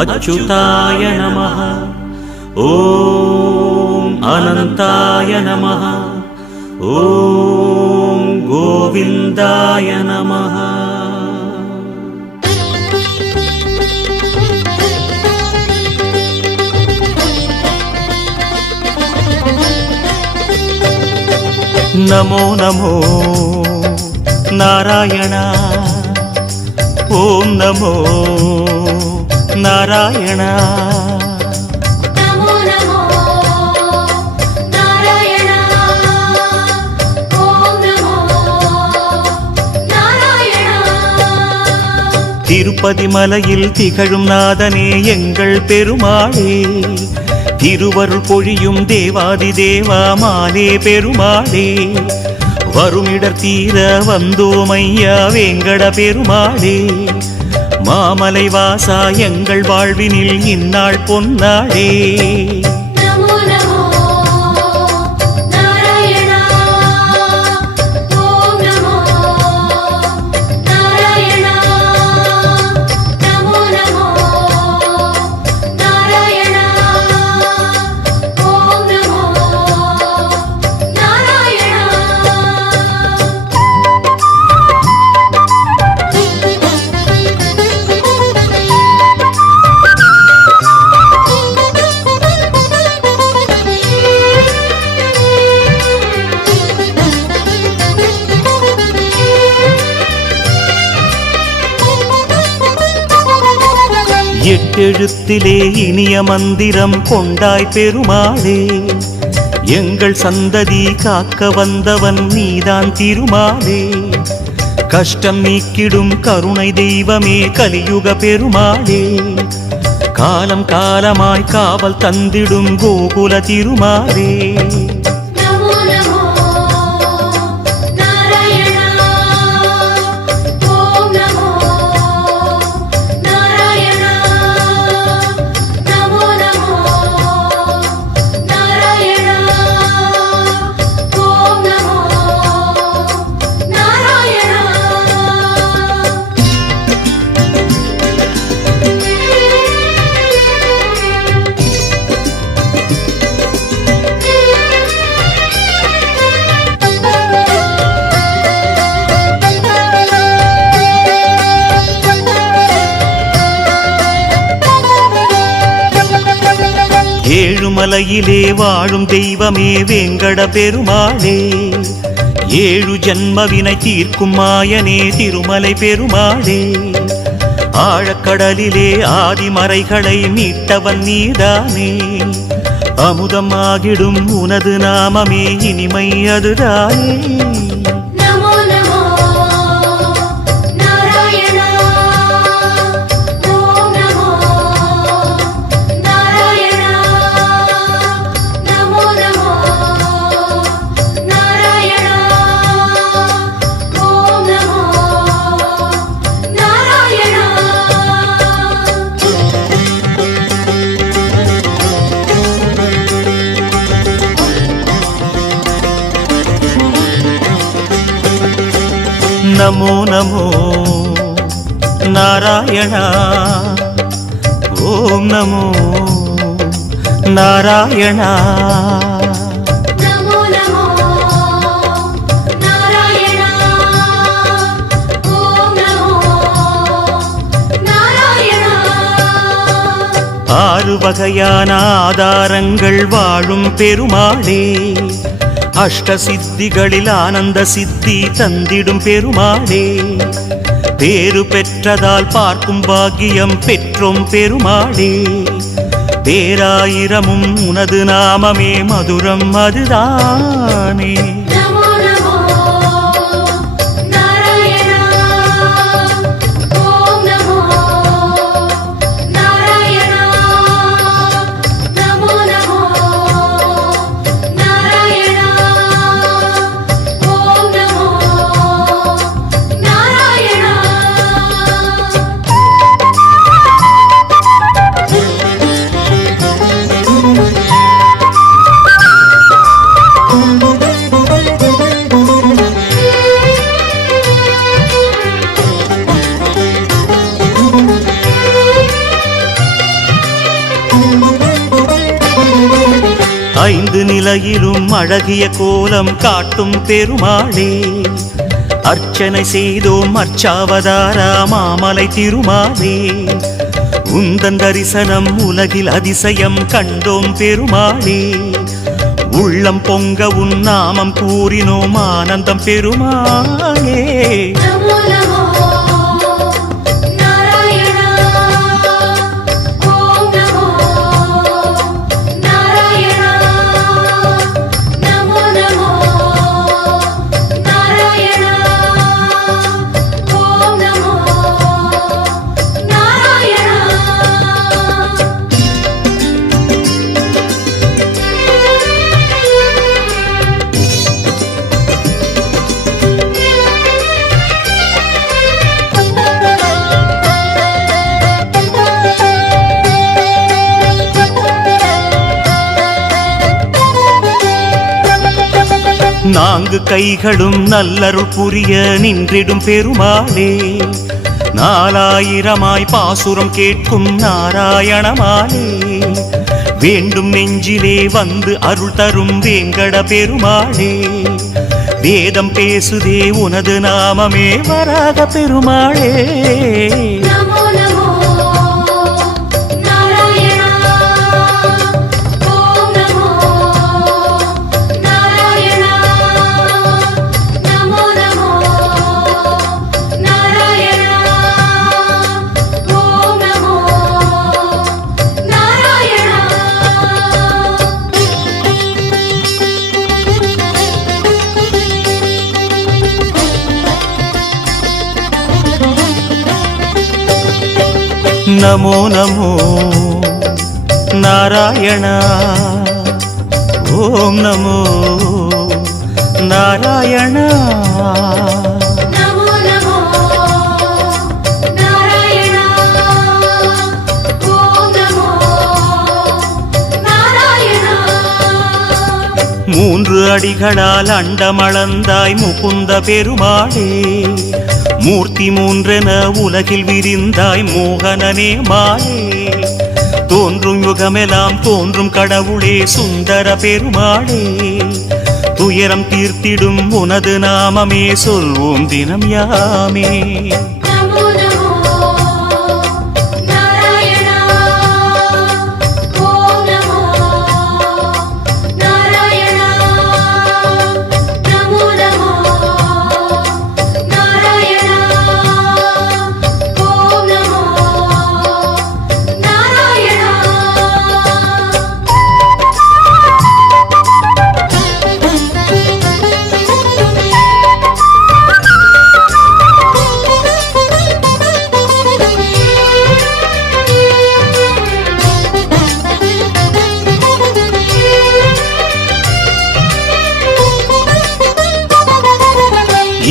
अच्युताय नमः। ॐ अनन्ताय नमः। ॐ गोविन्दाय नमः। नमो नमो नारायण। ॐ नमो नारायण। नमो नमो नारायण। ॐ नमो नारायण। திருப்பதி மலையில் திகழும் நாதனே எங்கள் பெருமாளே, திருவருள் பொழியும் தேவாதி தேவா மாலே பெருமாளே, வருமிடர் தீர வந்தோமையா வேங்கட பெருமாளே, மாமலை வாசா எங்கள் வாழ்வினில் இந்நாள் பொன்னாளே. எட்டெழுத்திலே இனிய மந்திரம் கொண்டாய் பெருமாளே, எங்கள் சந்ததி காக்க வந்தவன் நீதான் திருமாலே, கஷ்டம் நீக்கிடும் கருணை தெய்வமே கலியுக பெருமாளே, காலம் காலமாய் காவல் தந்திடும் கோகுல திருமாலே. ஏழுமலையிலே வாழும் தெய்வமே வேங்கட பெருமாளே, ஏழு ஜன்மவினை தீர்க்கும் மாயனே திருமலை பெருமாளே, ஆழக்கடலிலே ஆதிமறைகளை மீட்டவன் நீதானே, அமுதமாகிடும் உனது நாமமே இனிமை அதுதானே. नमो नमो नारायण। ॐ नमो नारायण। नमो नमो नारायण। ॐ नमो नारायण। ஆறு வகையான ஆதாரங்கள் வாழும் பெருமாளே, அஷ்ட சித்திகளில் ஆனந்த சித்தி தந்திடும் பெருமாளே, பேரு பெற்றதால் பார்க்கும் பாக்கியம் பெற்றோம் பெருமாளே, பேராயிரமும் உனது நாமமே மதுரம் அதுதானே. ஐந்து நிலையிலும் அழகிய கோலம் காட்டும் பெருமாளே அர்ச்சனை செய்தோம் அர்ச்சாவதாரா மாமலை திருமாலே உந்தன் தரிசனம் உலகில் அதிசயம் கண்டோம் பெருமாளே உள்ளம் பொங்க உன் நாமம் கூறினோம் ஆனந்தம் பெருமாளே நான்கு கைகளும் நல்லருள் புரிய நின்றிடும் பெருமாளே நாலாயிரமாய் பாசுரம் கேட்கும் நாராயணமாலே வேண்டும் நெஞ்சிலே வந்து அருள் தரும் வேங்கட பெருமாளே வேதம் பேசுதே உனது நாமமே வராக பெருமாளே நமோ நமோ நாராயணா ஓம் நமோ நாராயணா மூன்று அடிகளால் அண்டமளந்தாய் முகுந்த பெருமாளே மூர்த்தி மூன்றென உலகில் விரிந்தாய் மோகனனே மாலே தோன்றும் யுகமெல்லாம் தோன்றும் கடவுளே சுந்தர பெருமாளே துயரம் தீர்த்திடும் உனது நாமமே சொல்வோம் தினம் யாமே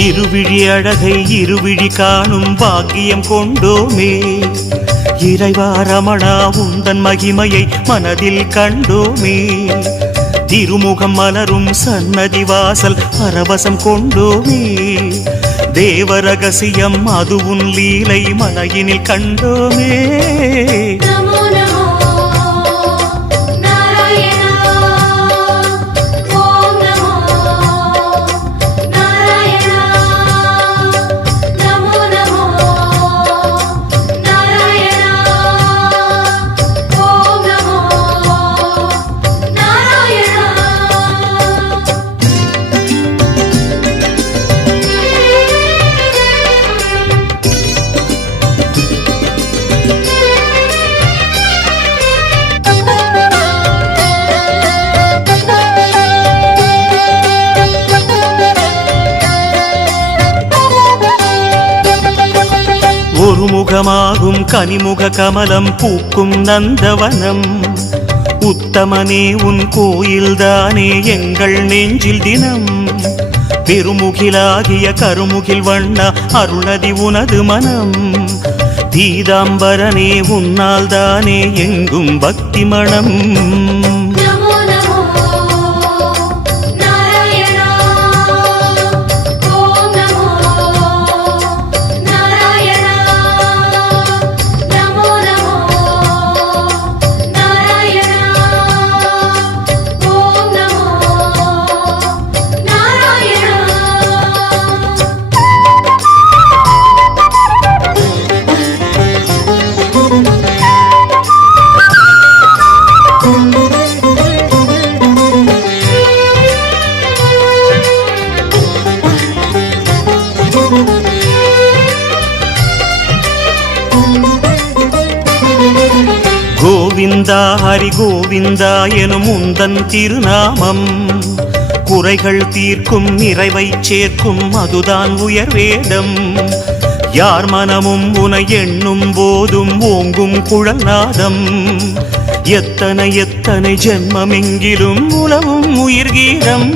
இருவிழி அழகை இருவிழி காணும் பாக்கியம் கொண்டோமே இறைவா ரமணா உந்தன் மகிமையை மனதில் கண்டோமே திருமுகம் மலரும் சன்னதி வாசல் பரவசம் கொண்டோமே தேவ ரகசியம் அது உன் லீலை மலையினில் கண்டோமே ஒருமுகமாகும் கனிமுக கமலம் பூக்கும் நந்தவனம் உத்தமனே உன் கோயில்தானே எங்கள் நெஞ்சில் தினம் பெருமுகிலாகிய கருமுகில் வண்ணா அருளதி உனது மனம் பீதாம்பரனே உன்னால் தானே எங்கும் பக்தி மணம் கோவிந்தா ஹரி கோவிந்தா எனும் உந்தன் திருநாமம் குறைகள் தீர்க்கும் நிறைவை சேர்க்கும் அதுதான் உயர்வேதம் யார் மனமும் உனை எண்ணும் போதும் ஓங்கும் குழல்நாதம் எத்தனை எத்தனை ஜென்மமெங்கிலும் உலவும் உயிர்கீதம்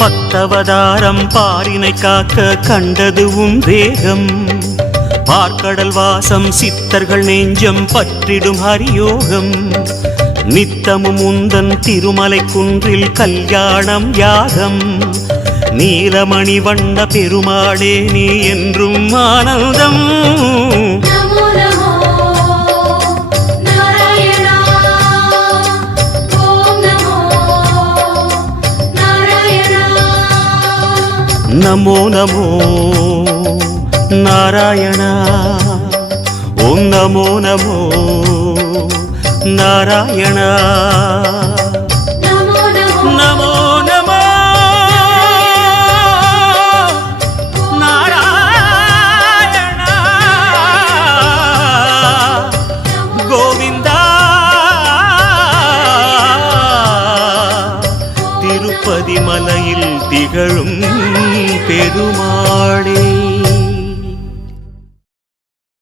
பத்தவதாரம் பாரினை காக்க கண்டது உன் வேகம் பார்க்கடல் வாசம் சித்தர்கள் நெஞ்சம் பற்றிடும் ஹரியோகம் நித்தமும் உந்தன் திருமலை குன்றில் கல்யாணம் யாகம் நீலமணி வண்ண பெருமாளே நீ என்றும் ஆனந்தம் நமோ நமோ நாராயணா ஓம் நமோ நமோ நாராயணா நமோ நமோ நாராயணா கோவிந்தா திருப்பதி மலையில் திகழும் பெருமாளே